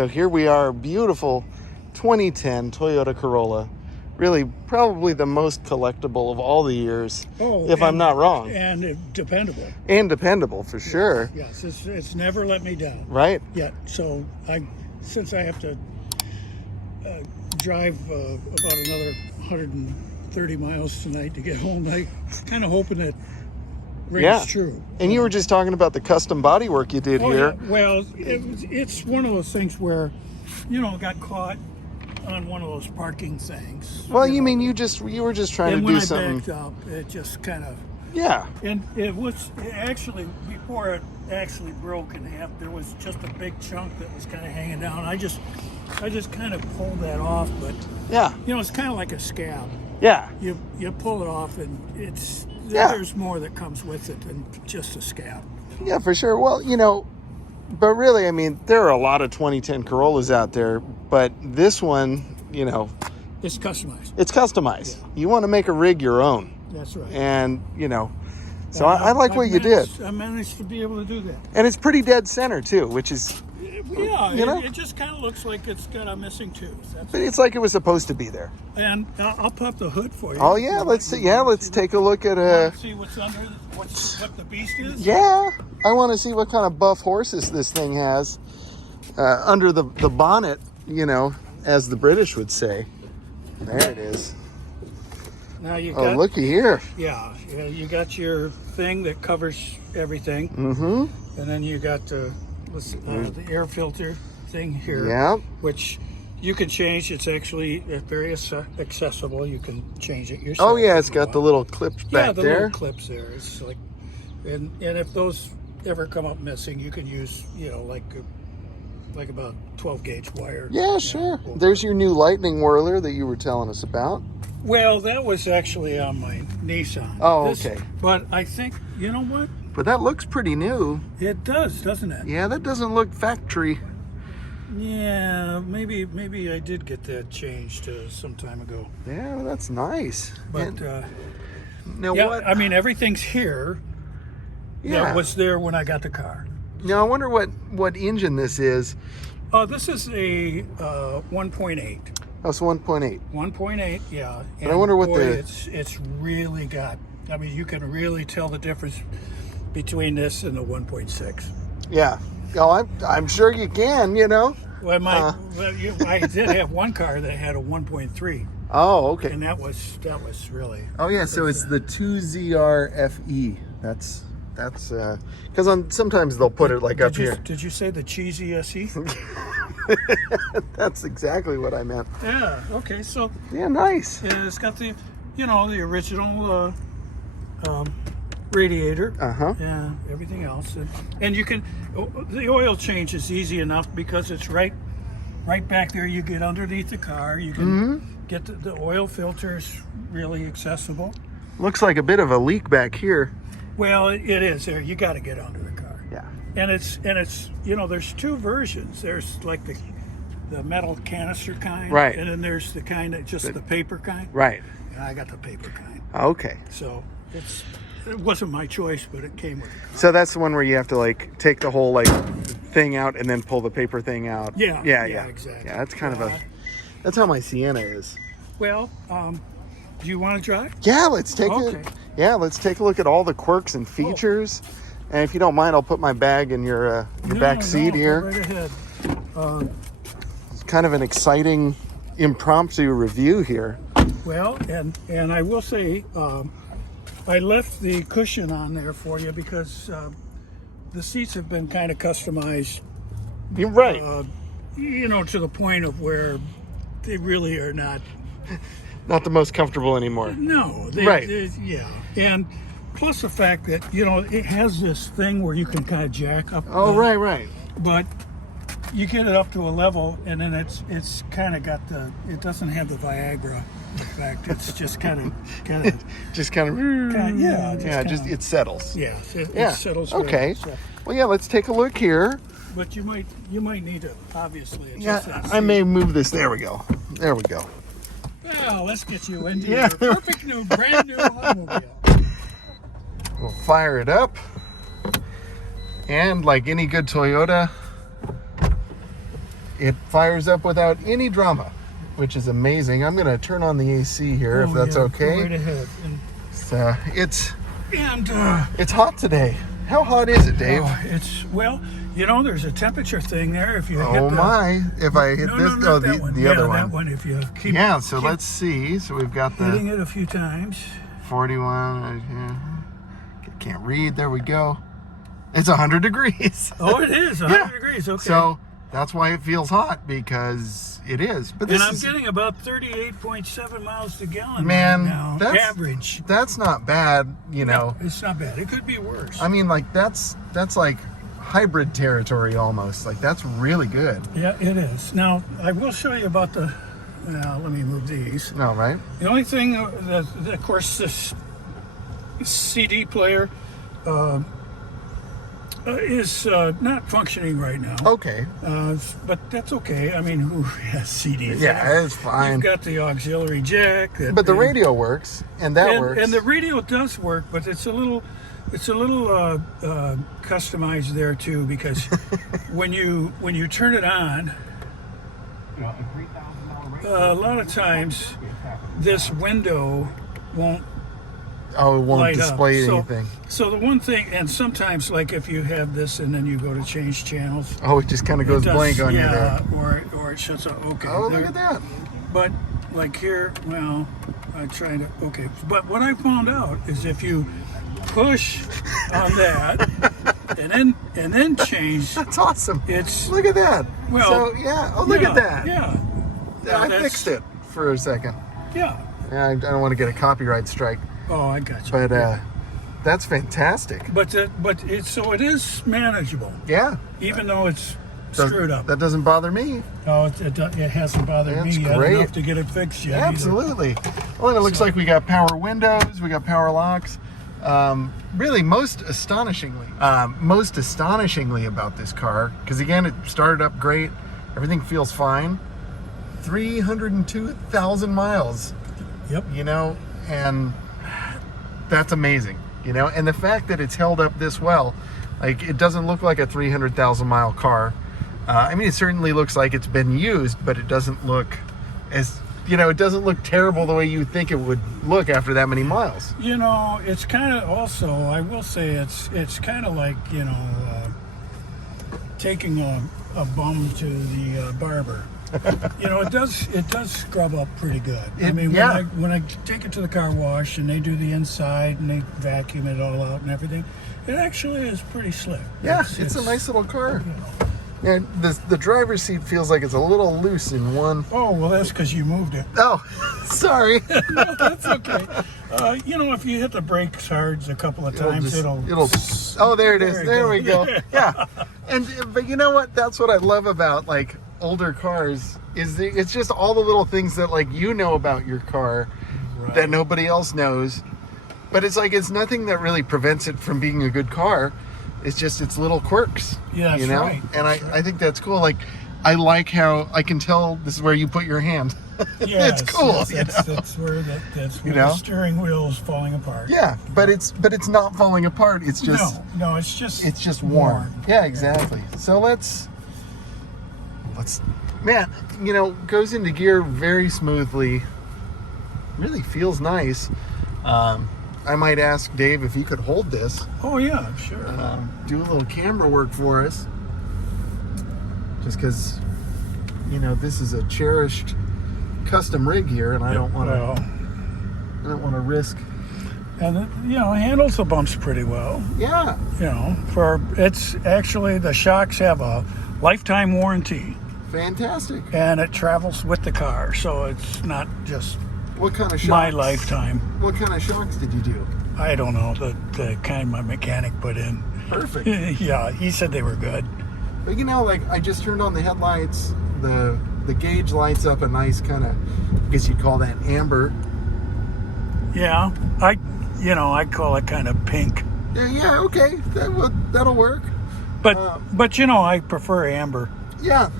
So here we are, beautiful 2010 Toyota Corolla. Really, probably the most collectible of all the years, if I'm not wrong. And dependable. And dependable, for sure. Yes, it's never let me down. Right? Yet. So since I have to drive about another 130 miles tonight to get home, I kind of hoping that rings true. And you were just talking about the custom bodywork you did here. Yeah. Well, it's one of those things where, got caught on one of those parking things. Well, you were just trying to do something. And when I backed up, it just kind of... Yeah. And it actually, before it actually broke in half, there was just a big chunk that was kind of hanging down. I just kind of pulled that off, but yeah, it's kind of like a scab. Yeah. You pull it off, and there's more that comes with it than just a scab. Yeah, for sure. Well, but really, I mean, there are a lot of 2010 Corollas out there, but this one, it's customized. It's customized. Yeah. You want to make a rig your own. That's right. And, so I like what you did. I managed to be able to do that. And it's pretty dead center, too, which is... Yeah, it just kind of looks like it's got a missing tooth. But it's like it was supposed to be there. And I'll pop the hood for you. Oh, yeah, let's see. Yeah, let's take a look at... See what's under, what the beast is? Yeah, I want to see what kind of buff horses this thing has under the bonnet, as the British would say. There it is. Now you got, looky here. Yeah, you got your thing that covers everything. Mm-hmm. And then you got the air filter thing here. Yeah. Which you can change. It's actually very accessible. You can change it yourself. Oh, yeah, it's got the little clips back there. Yeah, the little clips there. It's like, and if those ever come up missing, you can use, like about 12 gauge wire. Yeah, sure. There's your new Lightning Whirler that you were telling us about. Well, that was actually on my Nissan. Oh, okay. But I think, you know what? But that looks pretty new. It does, doesn't it? Yeah, that doesn't look factory. Yeah, maybe I did get that changed some time ago. Yeah, well, that's nice. But now what? I mean, everything's here. Yeah, that was there when I got the car. Now I wonder what engine this is. This is a 1.8. That's 1.8. 1.8, yeah. And But I wonder what it's really got. I mean, you can really tell the difference between this and the 1.6. Yeah. Oh, I'm sure you can. Well, I did have one car that had a 1.3. Oh, okay. And that was really. Oh yeah, so it's the 2ZR-FE. That's because sometimes they'll put it like up here. Did you say the cheesy SE? That's exactly what I meant. Yeah. Okay. So. Yeah. Nice. Yeah, it's got the, the original radiator. Yeah. Everything else, and you can. The oil change is easy enough because it's right back there. You get underneath the car. You can get the oil filters really accessible. Looks like a bit of a leak back here. Well, it is there. You got to get under the car. Yeah. And it's there's two versions. There's like the metal canister kind, right? And then there's the kind that just the paper kind, right? And I got the paper kind. Okay. So it wasn't my choice, but it came with the car. So that's the one where you have to take the whole thing out and then pull the paper thing out. Yeah. Yeah. Exactly. Yeah, that's kind of that's how my Sienna is. Well, do you want to drive? Yeah, let's take it. Yeah, let's take a look at all the quirks and features. And if you don't mind, I'll put my bag in your back seat here. Go right ahead. It's kind of an exciting impromptu review here. Well, and I will say, I left the cushion on there for you because the seats have been kind of customized. You're right. To the point of where they really are not the most comfortable anymore. No. Right. Yeah. And plus the fact that, it has this thing where you can kind of jack up. Oh, right. But you get it up to a level, and then it's kind of got it doesn't have the Viagra effect. It's just kind of. It settles. Yeah. It settles. Okay. Well, yeah, let's take a look here. But you might need to obviously Yeah, adjust that. I may move this. There we go. Well, let's get you into your perfect new, brand new automobile. We'll fire it up. And like any good Toyota, it fires up without any drama, which is amazing. I'm going to turn on the AC here if that's okay. Go right ahead. It's hot today. How hot is it, Dave? There's a temperature thing there. If you If I hit this, the other one. That one. If you keep, let's see. So we've got hitting it a few times. 41. Can't read. There we go. It's 100 degrees. Oh, it is 100 degrees. Okay. So that's why it feels hot, because it is. But I'm getting about 38.7 miles to gallon man, right now. that's average. That's not bad, No, it's not bad. It could be worse. I mean, like that's like hybrid territory almost. Like that's really good. Yeah, it is. Now I will show you about the. Let me move these. No, right? The only thing, of course, this CD player is not functioning right now. Okay. But that's okay. I mean, who has CDs? Yeah, it's fine. You've got the auxiliary jack. But the radio works, and that works. And the radio does work, but it's a little customized there too, because when you turn it on, a lot of times this window won't. Oh, it won't light display up. anything. So the one thing, and sometimes like if you have this and then you go to change channels. Oh, it just kind of goes blank on you there. Or it shuts off. Okay. Oh, look at that. But like here, I'm trying to. Okay. But what I found out is if you push on that and then change. That's awesome. It's look at that. Well. So yeah. Oh, look at that. Yeah. I fixed it for a second. Yeah. I don't want to get a copyright strike. Oh, I got you. But that's fantastic. But it is manageable. Yeah. Even though it's screwed up. That doesn't bother me. No, it hasn't bothered me yet enough to get it fixed yet. Absolutely. Well, and it looks like we got power windows, we got power locks. Really, most astonishingly about this car, because again, it started up great. Everything feels fine. 302,000 miles. Yep. And that's amazing, and the fact that it's held up this well, like it doesn't look like a 300,000 mile car. I mean, it certainly looks like it's been used, but it doesn't look it doesn't look terrible the way you think it would look after that many miles. It's kind of also, I will say it's kind of like, taking a bum to the barber. It does scrub up pretty good. When I take it to the car wash and they do the inside and they vacuum it all out and everything, it actually is pretty slick. Yeah, it's a nice little car. And the driver's seat feels like it's a little loose in one. Oh, well, that's because you moved it. Oh, sorry. No, that's okay. If you hit the brakes hard a couple of times, it'll. Oh, there it is. There we go. Yeah. But you know what? That's what I love about like older cars it's just all the little things that like about your car that nobody else knows. But it's like it's nothing that really prevents it from being a good car. It's just its little quirks. Yeah, that's right. And I think that's cool. Like I like how I can tell this is where you put your hand. Yes, it's cool. That's where the steering wheel is falling apart. Yeah, but it's not falling apart. It's just no. It's just worn. Yeah, exactly. So let's man, goes into gear very smoothly. Really feels nice. I might ask Dave if he could hold this. Oh yeah, sure. Do a little camera work for us. Just because, this is a cherished custom rig here, and I don't want to risk. And it handles the bumps pretty well. Yeah. It's actually the shocks have a lifetime warranty. Fantastic. And it travels with the car, so it's not just. What kind of shocks? My lifetime. What kind of shocks did you do? I don't know, the kind my mechanic put in. Perfect. Yeah, he said they were good. But like I just turned on the headlights, the gauge lights up a nice kind of, I guess you'd call that amber. Yeah, I call it kind of pink. Yeah, okay, that'll work. But I prefer amber. Yeah.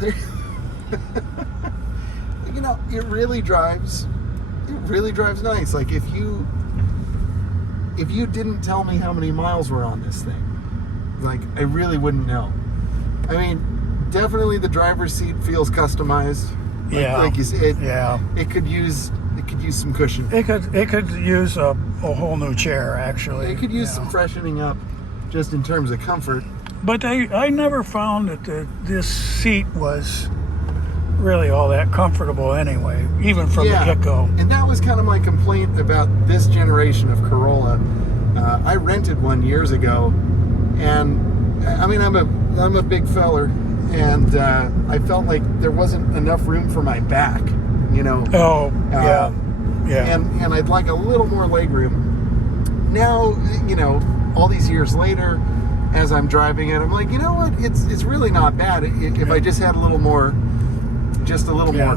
It really drives nice. Like if you didn't tell me how many miles were on this thing, like I really wouldn't know. I mean, Definitely the driver's seat feels customized. Yeah. Like you said, Yeah. it could use some cushion. It could use a whole new chair, actually. It could use some freshening up, just in terms of comfort. But I never found that this seat was really all that comfortable anyway, even from the get-go. And that was kind of my complaint about this generation of Corolla. I rented one years ago, and I mean I'm a big feller, and I felt like there wasn't enough room for my back, you know. Oh, yeah. And I'd like a little more leg room. Now, you know, all these years later, as I'm driving it, I'm like, you know what? It's really not bad if I just had a little more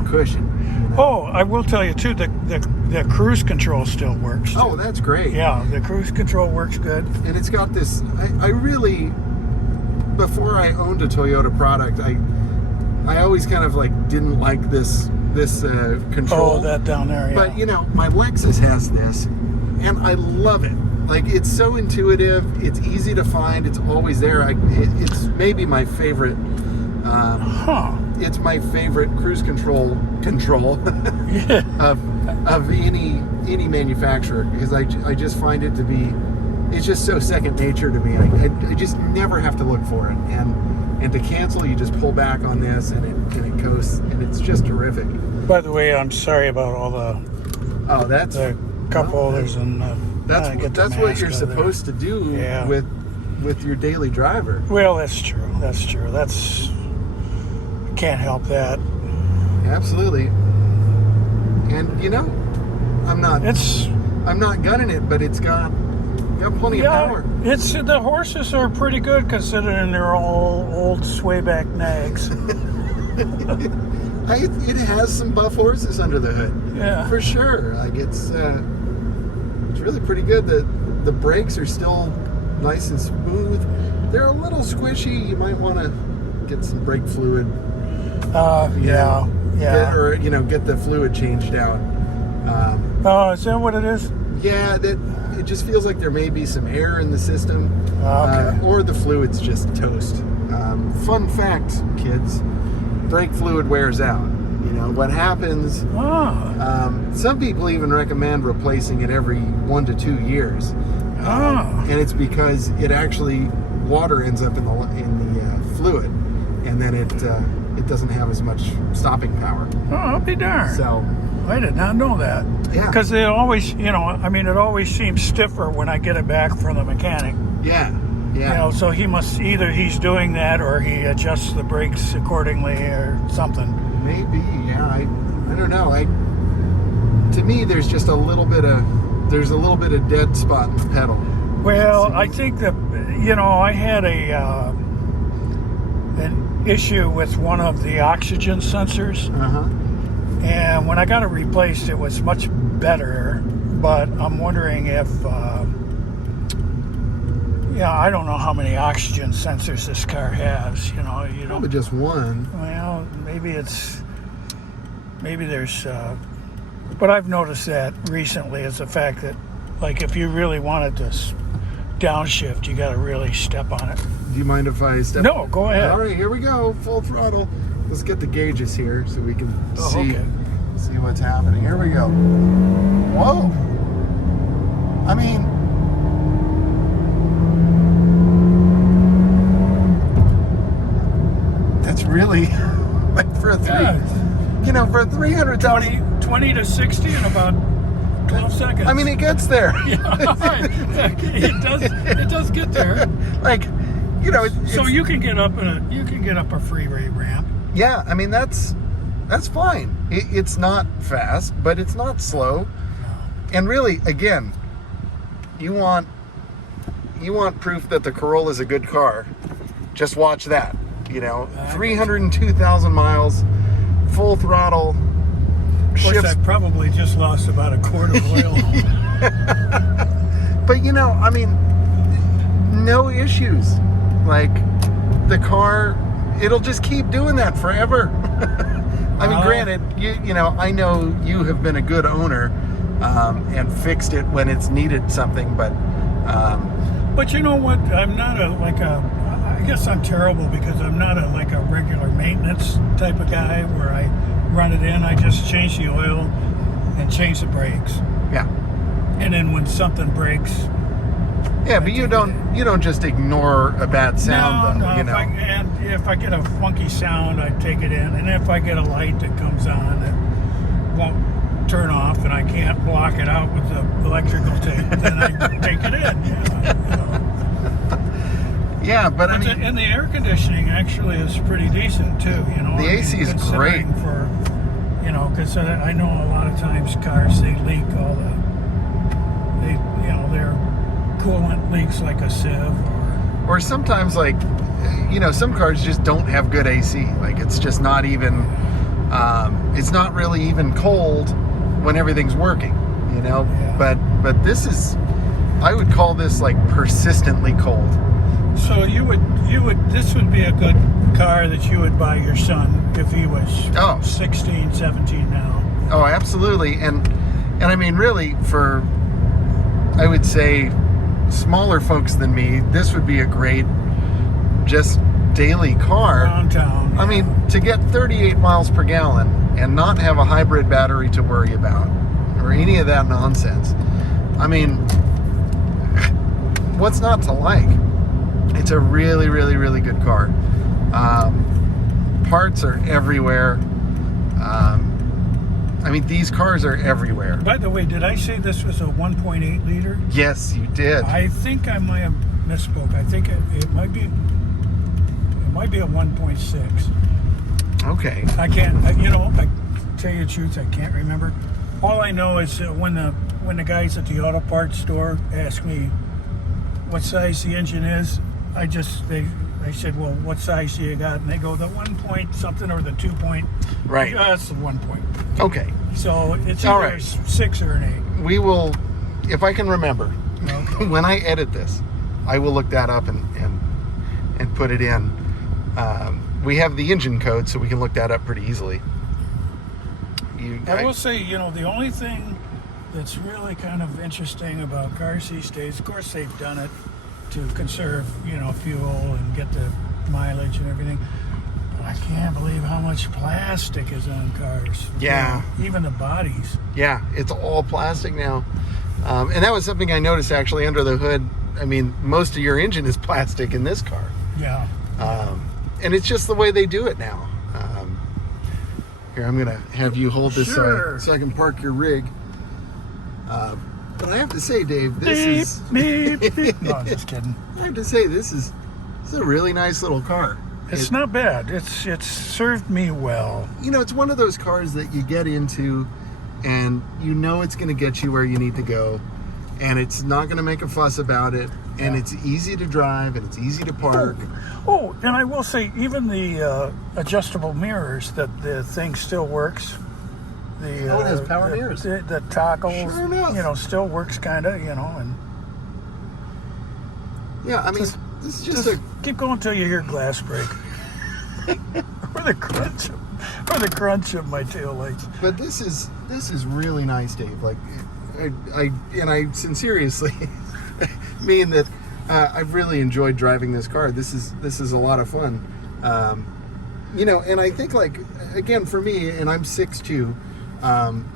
cushion. You know? Oh, I will tell you too, the cruise control still works. Oh, that's great. Yeah, the cruise control works good. And it's got this. I really, before I owned a Toyota product, I always kind of like didn't like this control. Oh, that down there. Yeah. But you know, my Lexus has this, and I love it. Like, it's so intuitive. It's easy to find. It's always there. It's maybe my favorite. It's my favorite cruise control of any manufacturer, because I just find it to be, it's just so second nature to me. I just never have to look for it, and to cancel, you just pull back on this, and it goes, and it's just terrific. By the way, I'm sorry about all the cup holders and. That's what you're supposed to do with your daily driver. Well, that's true. Can't help that. Absolutely. And you know, I'm not gunning it, but it's got plenty of power. The horses are pretty good considering they're all old swayback nags. It has some buff horses under the hood. Yeah, for sure. Like it's really pretty good. The brakes are still nice and smooth. They're a little squishy. You might want to get some brake fluid. Get the fluid changed out. Is that what it is? Yeah, it just feels like there may be some air in the system, or the fluid's just toast. Fun fact, kids: brake fluid wears out. You know what happens? Some people even recommend replacing it every 1 to 2 years, and it's because water ends up in the fluid, and then it doesn't have as much stopping power. Oh, I'll be darned. So I did not know that. Yeah, because it always, it always seems stiffer when I get it back from the mechanic. Yeah. So he's doing that, or he adjusts the brakes accordingly, or something. Maybe, yeah. I don't know. To me, there's just a little bit of dead spot in the pedal. Well, I think that I had an issue with one of the oxygen sensors, and when I got it replaced, it was much better. But I'm wondering if, I don't know how many oxygen sensors this car has. Probably just one. Well, maybe there's, but I've noticed that recently is the fact that, like, if you really wanted to downshift, you got to really step on it. Do you mind if I step? No, go ahead. All right, here we go, full throttle. Let's get the gauges here so we can see what's happening. Here we go. Whoa! I mean, that's really like for a for a 300,000, 20 to 60 in about 12 seconds. I mean, it gets there. It does get there. Like, so you can get up a freeway ramp. Yeah, I mean that's fine. It's not fast, but it's not slow. And really, again, you want proof that the Corolla is a good car. Just watch that. 302,000 miles, full throttle. Of course, I probably just lost about a quart of oil. But I mean, no issues. Like, the car, it'll just keep doing that forever. I mean, granted, I know you have been a good owner and fixed it when it's needed something, but you know what? I'm not guess I'm terrible because I'm not like a regular maintenance type of guy where I run it in. I just change the oil and change the brakes. Yeah. And then when something breaks, Yeah, but you don't just ignore a bad sound, though. No. You know. If I get a funky sound, I take it in. And if I get a light that comes on that won't turn off and I can't block it out with the electrical tape, then I take it in. Yeah, you know. Yeah, but I mean, and the air conditioning actually is pretty decent too. You know, the AC is great. For, you know, because I know a lot of times cars they leak all their coolant leaks like a sieve, or sometimes like, you know, some cars just don't have good AC. Like it's just not even, it's not really even cold when everything's working. You know, Yeah. but this is, I would call this like persistently cold. So this would be a good car that you would buy your son if he was 16, 17 now. Oh, absolutely. And I mean, really, for, I would say, smaller folks than me, this would be a great, just daily car. Around town. I mean, to get 38 miles per gallon and not have a hybrid battery to worry about, or any of that nonsense. I mean, what's not to like? It's a really, really, really good car. Parts are everywhere. I mean, these cars are everywhere. By the way, did I say this was a 1.8 liter? Yes, you did. I think I might have misspoke. I think it might be a 1.6. Okay. I can't. I tell you the truth, I can't remember. All I know is when the guys at the auto parts store ask me what size the engine is, they said, well, what size do you got? And they go, the 1 point something or the 2 point. Right. That's the 1 point. Okay. So it's All either right. 6 or an 8. We will, if I can remember, Okay. when I edit this, I will look that up and put it in. We have the engine code, so we can look that up pretty easily. I will say, the only thing that's really kind of interesting about cars these days, of course they've done it to conserve, fuel and get the mileage and everything. But I can't believe how much plastic is on cars. Yeah. Even the bodies. Yeah, it's all plastic now. And that was something I noticed actually under the hood. I mean, most of your engine is plastic in this car. Yeah. And it's just the way they do it now. Here, I'm going to have you hold this Sure. so I can park your rig. But I have to say, Dave, this Beep. No, I'm just kidding. I have to say, this is a really nice little car. It's not bad. It's served me well. It's one of those cars that you get into and it's going to get you where you need to go. And it's not going to make a fuss about it. And it's easy to drive and it's easy to park. Oh, and I will say, even the adjustable mirrors, that the thing still works. It has power mirrors. The toggle, Sure enough. still works kind of, and Yeah, I mean, this is just keep going until you hear glass break, or the crunch of my tail lights. But this is really nice, Dave. Like, I sincerely mean that I've really enjoyed driving this car. This is a lot of fun. And I think, like, again, for me, and I'm 6'2",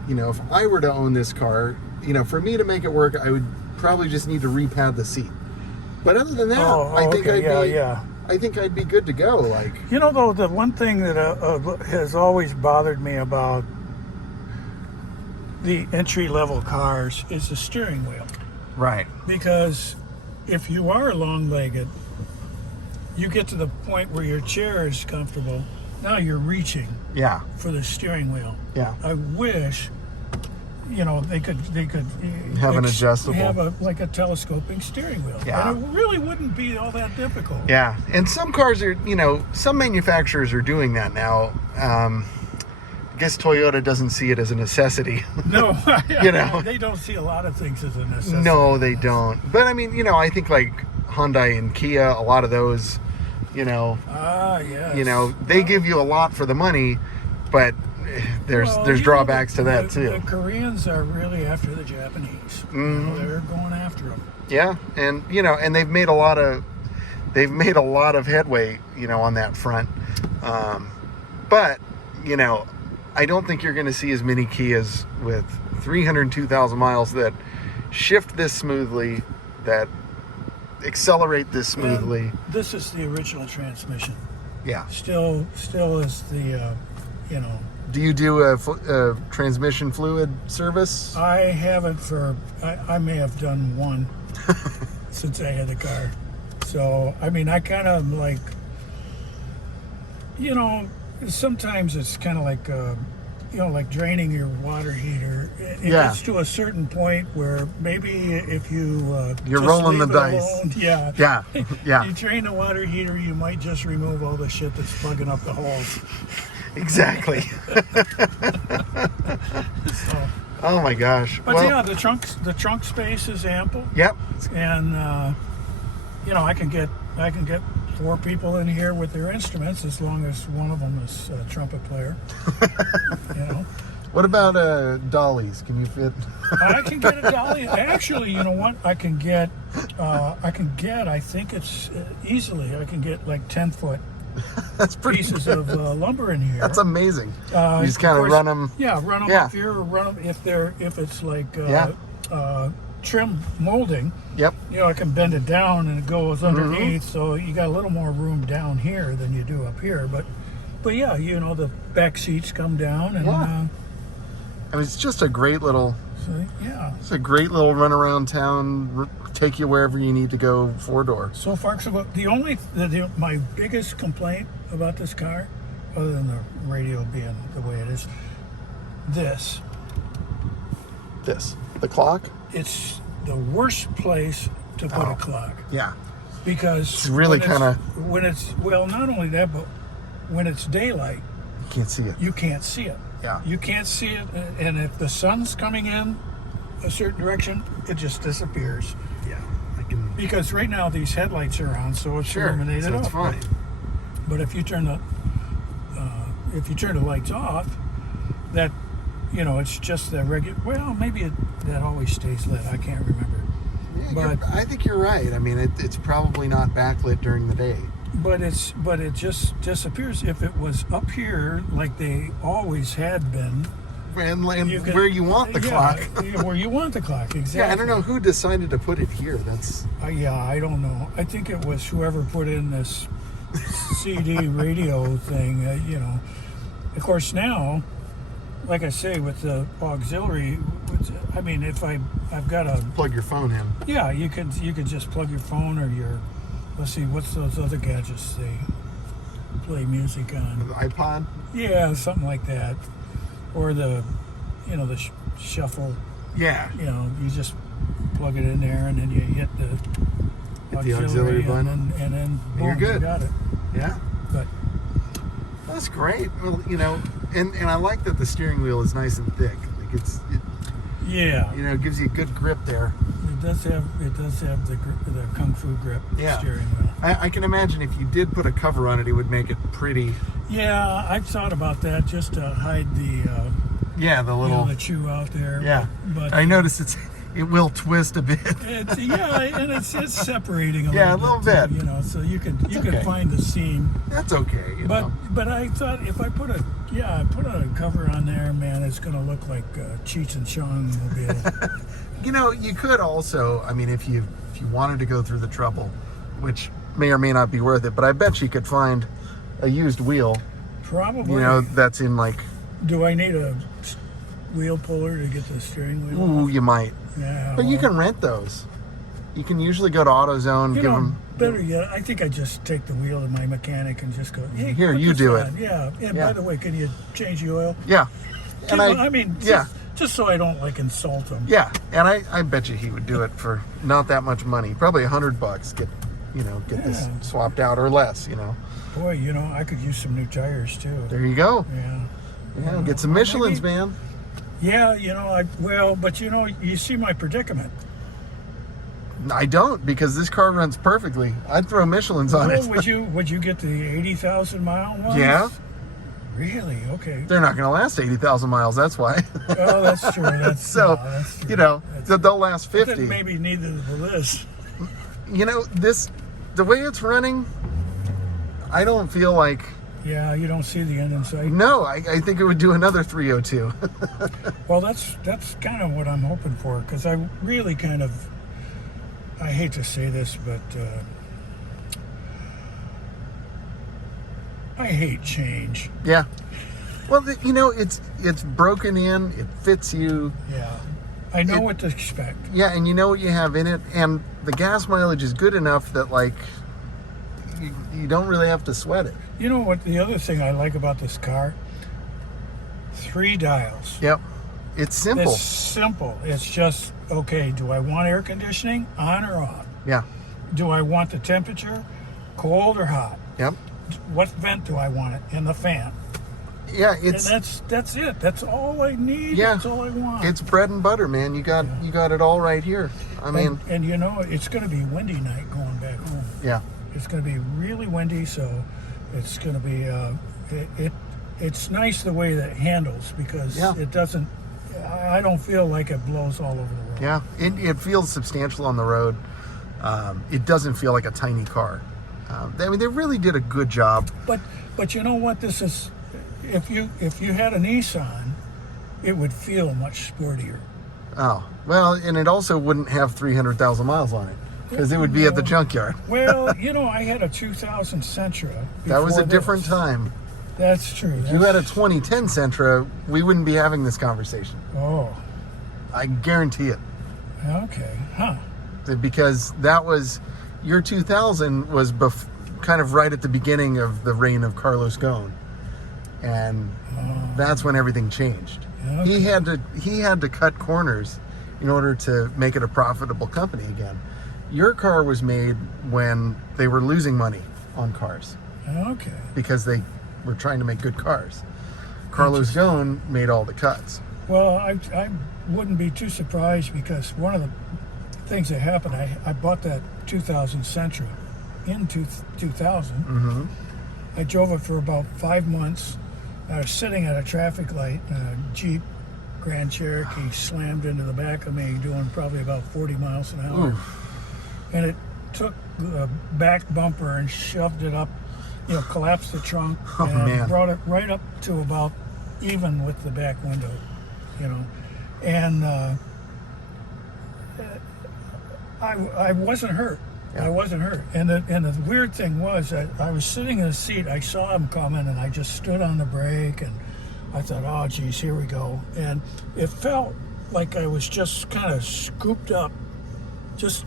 if I were to own this car, for me to make it work, I would probably just need to repad the seat. But other than that, I think I'd be good to go. Like, though, the one thing that has always bothered me about the entry-level cars is the steering wheel. right. Because if you are long-legged, you get to the point where your chair is comfortable. Now you're reaching Yeah. for the steering wheel. Yeah. I wish, they could Have an adjustable. have a telescoping steering wheel. Yeah. And it really wouldn't be all that difficult. Yeah. And some cars are, some manufacturers are doing that now. I guess Toyota doesn't see it as a necessity. No, know. they don't see a lot of things as a necessity. No, they don't. But I mean, I think like Hyundai and Kia, a lot of those, Yes. they give you a lot for the money, but there's drawbacks to that too. The Koreans are really after the Japanese. Mhm. They're going after them. Yeah, and and they've they've made a lot of headway, on that front. But, I don't think you're going to see as many Kias with 302,000 miles that shift this smoothly, that accelerate this smoothly. And this is the original transmission. Yeah. Still is the, Do you do a transmission fluid service? I haven't I may have done one since I had the car. So, I mean, I kind of like, sometimes it's kind of like, like draining your water heater. It gets to a certain point where maybe if you you're just rolling the leave it dice. alone, Yeah. you drain the water heater, you might just remove all the shit that's plugging up the holes. Exactly. So, oh my gosh. but the trunk space is ample. Yep. And I can get 4 people in here with their instruments as long as one of them is a trumpet player. What about dollies? Can you fit? I can get a dolly. Actually, you know what? I think it's easily. I can get like 10-foot That's pretty pieces good. of lumber in here. That's amazing. You just kind of course, run them. Yeah, run them up here, or run them if it's like trim molding. Yep. I can bend it down and it goes underneath, so you got a little more room down here than you do up here. But yeah, the back seats come down, and I mean, it's just a great little. It's a great little run around town, take you wherever you need to go, 4-door. So far, so good. My biggest complaint about this car, other than the radio being the way it is, the clock. It's the worst place to put a clock. Yeah. Because it's really kind of not only that, but when it's daylight, you can't see it. You can't see it. Yeah. You can't see it, and if the sun's coming in a certain direction, it just disappears. Yeah. Because right now these headlights are on, so it's illuminated so it's up. fine. But if you turn the lights off, that it's just the regular. Well, maybe that always stays lit. I can't remember. Yeah, but I think you're right. I mean, it's probably not backlit during the day. But it just disappears. If it was up here like they always had been, and where you want the clock. Where you want the clock, exactly. Yeah, I don't know who decided to put it here. That's I don't know. I think it was whoever put in this CD radio thing. Of course now, like I say, with the auxiliary, I mean, if I've got a plug your phone in. Yeah, you could just plug your phone or your. Let's see, what's those other gadgets they play music on? The iPod? Yeah, something like that. Or the shuffle. Yeah. You just plug it in there and then you hit the auxiliary button. And then boom, you're good. You got it. Yeah. But that's great. Well, and I like that the steering wheel is nice and thick. Like it gives you a good grip there. It does have the kung fu grip steering wheel. I can imagine if you did put a cover on it, it would make it pretty. Yeah, I've thought about that just to hide the little the chew out there. Yeah, but I noticed it will twist a bit. And it's separating a little bit. So you can find the seam. That's okay. But I thought if I put a cover on there, man, it's going to look like Cheech and Chong mobile. You could also, I mean, if you wanted to go through the trouble, which may or may not be worth it, but I bet you could find a used wheel. Probably. That's in like. Do I need a wheel puller to get the steering wheel? Ooh, you might. Yeah. But you can rent those. You can usually go to AutoZone, give them. Better yet, I think I just take the wheel to my mechanic and just go, hey, here, you do it. Yeah. And by the way, can you change the oil? Yeah. Just so I don't insult him. Yeah, and I bet you he would do it for not that much money, probably $100. Get this swapped out or less. Boy, I could use some new tires too. There you go. Yeah. Get some Michelins, man. Yeah, but you see my predicament. I don't, because this car runs perfectly. I'd throw Michelins on it. Would you get the 80,000 mile ones? Yeah. Really? Okay. They're not going to last 80,000 miles. That's why. Oh, that's true. That's true. They'll last 50. Maybe neither of this. This the way it's running, I don't feel like. Yeah, you don't see the end in sight. No, I think it would do another 302. Well, that's kind of what I'm hoping for, because I really kind of, I hate to say this, but I hate change. Yeah. Well, you know, it's broken in. It fits you. Yeah. I know what to expect. Yeah, and you know what you have in it, and the gas mileage is good enough that like you don't really have to sweat it. You know what? The other thing I like about this car, 3 dials. Yep. It's simple. It's simple. It's just, okay, do I want air conditioning on or off? Yeah. Do I want the temperature cold or hot? Yep. What vent do I want it in the fan? Yeah, And that's it. That's all I need. Yeah. That's all I want. It's bread and butter, man. You got it all right here. I mean, and you know, it's going to be windy night going back home. yeah. It's going to be really windy, so it's going to be it's nice the way that it handles, because it doesn't. I don't feel like it blows all over the road. Yeah, it feels substantial on the road. It doesn't feel like a tiny car. I mean, they really did a good job. But you know what? This is, if you had a Nissan, it would feel much sportier. Oh, well, and it also wouldn't have 300,000 miles on it, because it would be at the junkyard. Well, you know, I had a 2000 Sentra. That was a before different this. time. That's true. If you had a 2010 Sentra, we wouldn't be having this conversation. Oh, I guarantee it. okay, huh? Because that was, your 2000 was kind of right at the beginning of the reign of Carlos Ghosn. And that's when everything changed. Okay. He had to cut corners in order to make it a profitable company again. Your car was made when they were losing money on cars, Okay. because they were trying to make good cars. Carlos Ghosn made all the cuts. Well, I wouldn't be too surprised, because one of the things that happened, I bought that 2000 Sentra in 2000. Mm-hmm. I drove it for about 5 months. I was sitting at a traffic light, and a Jeep Grand Cherokee slammed into the back of me, doing probably about 40 miles an hour. Oof. And it took the back bumper and shoved it up, collapsed the trunk, and man. brought it right up to about even with the back window, And I wasn't hurt. Yeah. I wasn't hurt. And the weird thing was, I was sitting in a seat. I saw him coming, and I just stood on the brake, and I thought, oh, geez, here we go. And it felt like I was just kind of scooped up, just,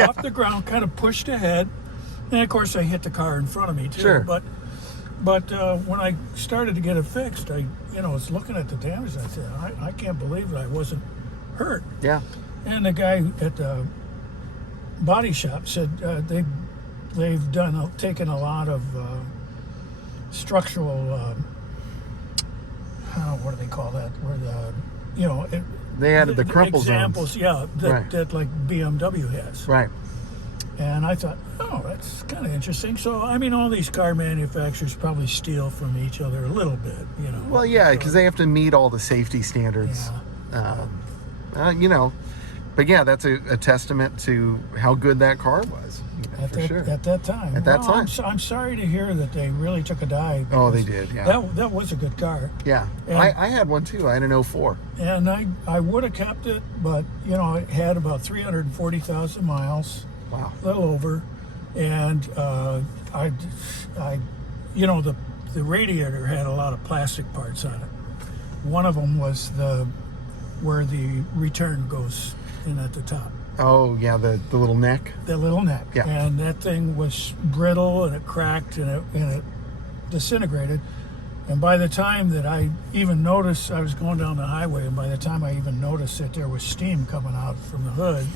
off the ground, kind of pushed ahead. And of course, I hit the car in front of me too. Sure. But when I started to get it fixed, I was looking at the damage. And I said, I can't believe that I wasn't hurt. Yeah. And the guy at the body shop said they've taken a lot of structural. What do they call that? Where They added the crumple examples, zones. yeah, Right. that like BMW has. Right. And I thought, oh, that's kind of interesting. So, I mean, all these car manufacturers probably steal from each other a little bit, Well, yeah, because they have to meet all the safety standards. Yeah. But yeah, that's a testament to how good that car was. At that time. At that time. I'm sorry to hear that they really took a dive. Oh, they did, yeah. That was a good car. Yeah. And- I had one too. I had an 04. And I would have kept it, but, it had about 340,000 miles. Wow. A little over. And the radiator had a lot of plastic parts on it. One of them was where the return goes in at the top. Oh, yeah, the little neck. The little neck. Yeah. And that thing was brittle, and it cracked, and it disintegrated. And by the time that I even noticed, I was going down the highway, and by the time I even noticed that there was steam coming out from the hood,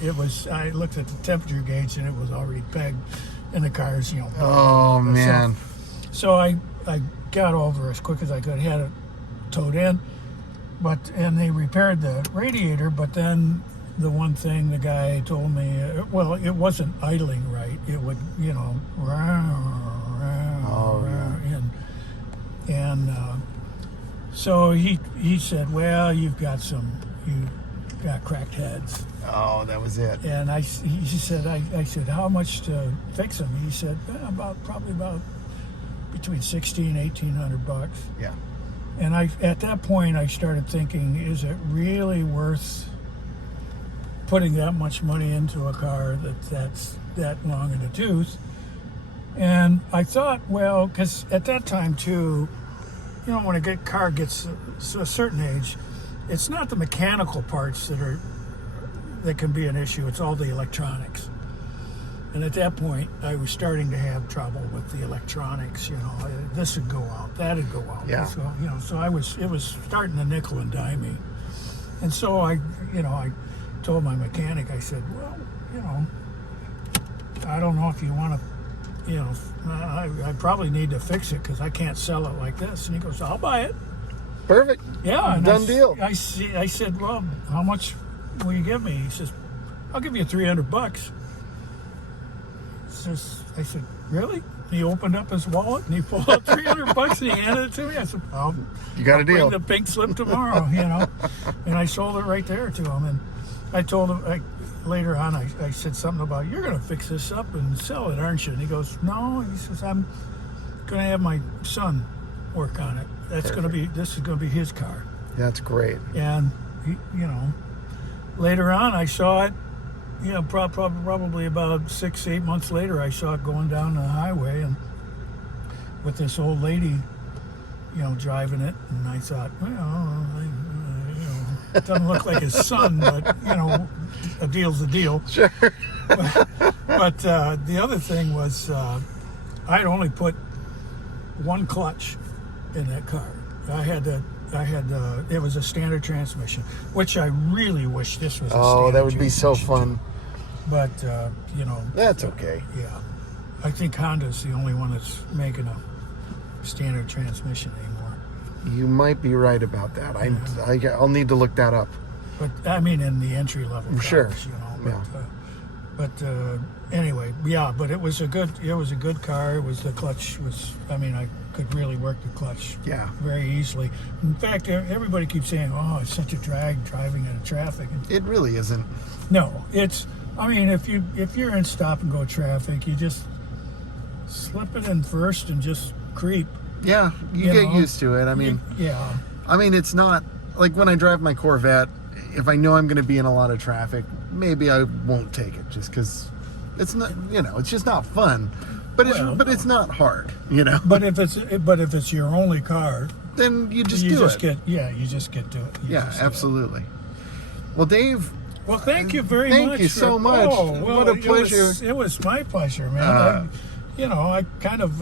I looked at the temperature gauge, and it was already pegged, and the car's, Oh, man. So I got over as quick as I could, had it towed in, and they repaired the radiator, but then the one thing the guy told me, it wasn't idling right. It would, and so he said, well, you've got some got cracked heads. Oh, that was it. And he said, I said, how much to fix them? He said, probably about between $1,600 and $1,800. Yeah. And at that point, I started thinking, is it really worth putting that much money into a car that's that long in the tooth? And I thought, well, because at that time too, you know, when a car gets a certain age, it's not the mechanical parts that can be an issue. It's all the electronics. And at that point, I was starting to have trouble with the electronics. You know, this would go out, that would go out. Yeah. So, you know, so it was starting to nickel and dime me. And so I told my mechanic, I said, well, you know, I don't know if you want to, you know, I probably need to fix it because I can't sell it like this. And he goes, I'll buy it. Perfect. Yeah. And Done deal. I said, well, how much will you give me? He says, I'll give you $300. I said, really? He opened up his wallet and he pulled out $300 and he handed it to me. I said, you got a deal. Bring the pink slip tomorrow, you know. And I sold it right there to him. And I told him later on, I said something about, you're going to fix this up and sell it, aren't you? And he goes, no. He says, I'm going to have my son work on it. This is going to be his car. That's great. And you know, later on, I saw it. You know, probably about 6-8 months later, I saw it going down the highway and with this old lady, you know, driving it. And I thought, well, you know, it doesn't look like his son, but you know, a deal's a deal. Sure. But the other thing was, I'd only put one clutch in that car. It was a standard transmission, which I really wish this was a standard that would be so transmission, fun. But, you know. That's okay. Yeah. I think Honda's the only one that's making a standard transmission anymore. You might be right about that. I'll need to look that up. But, I mean, in the entry level cars, Sure. you know. But anyway, yeah, but it was a good car. It was, the clutch was, I mean, I could really work the clutch very easily. In fact, everybody keeps saying, oh, it's such a drag driving in traffic. And It really isn't. no, I mean, if you're in stop and go traffic, you just slip it in first and just creep. Yeah, you get used to it. I mean, it's not like when I drive my Corvette, if I know I'm going to be in a lot of traffic, maybe I won't take it just because it's not, you know, it's just not fun. But it's not hard, you know. But if it's your only car, then you just you just it. You just get to it. Absolutely. Well, Dave. Well, thank you very much. Thank you so much. Oh, well, what a pleasure. It was my pleasure, man. I kind of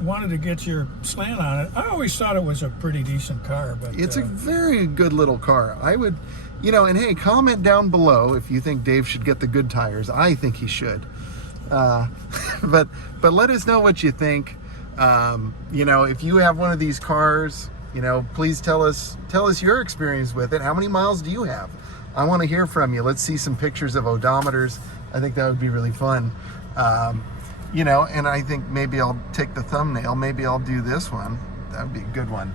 wanted to get your slant on it. I always thought it was a pretty decent car, but it's a very good little car. I would, you know, and hey, comment down below if you think Dave should get the good tires. I think he should. But let us know what you think. You know, if you have one of these cars, you know, please tell us your experience with it. How many miles do you have? I want to hear from you. Let's see some pictures of odometers. I think that would be really fun. You know, and I think maybe I'll take the thumbnail. Maybe I'll do this one. That would be a good one.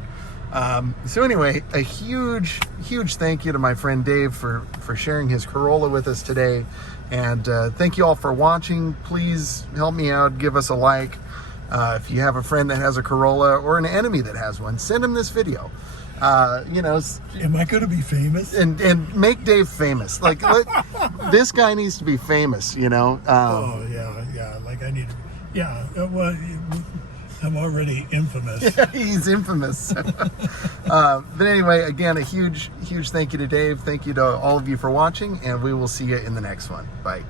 So anyway, a huge thank you to my friend Dave for sharing his Corolla with us today. And thank you all for watching. Please help me out. Give us a like. If you have a friend that has a Corolla or an enemy that has one, send him this video. You know, am I going to be famous? And make Dave famous. Like this guy needs to be famous. You know. Oh yeah. Like I need to. Yeah. Well, I'm already infamous. Yeah, he's infamous. But anyway, again, a huge thank you to Dave. Thank you to all of you for watching, and we will see you in the next one. Bye.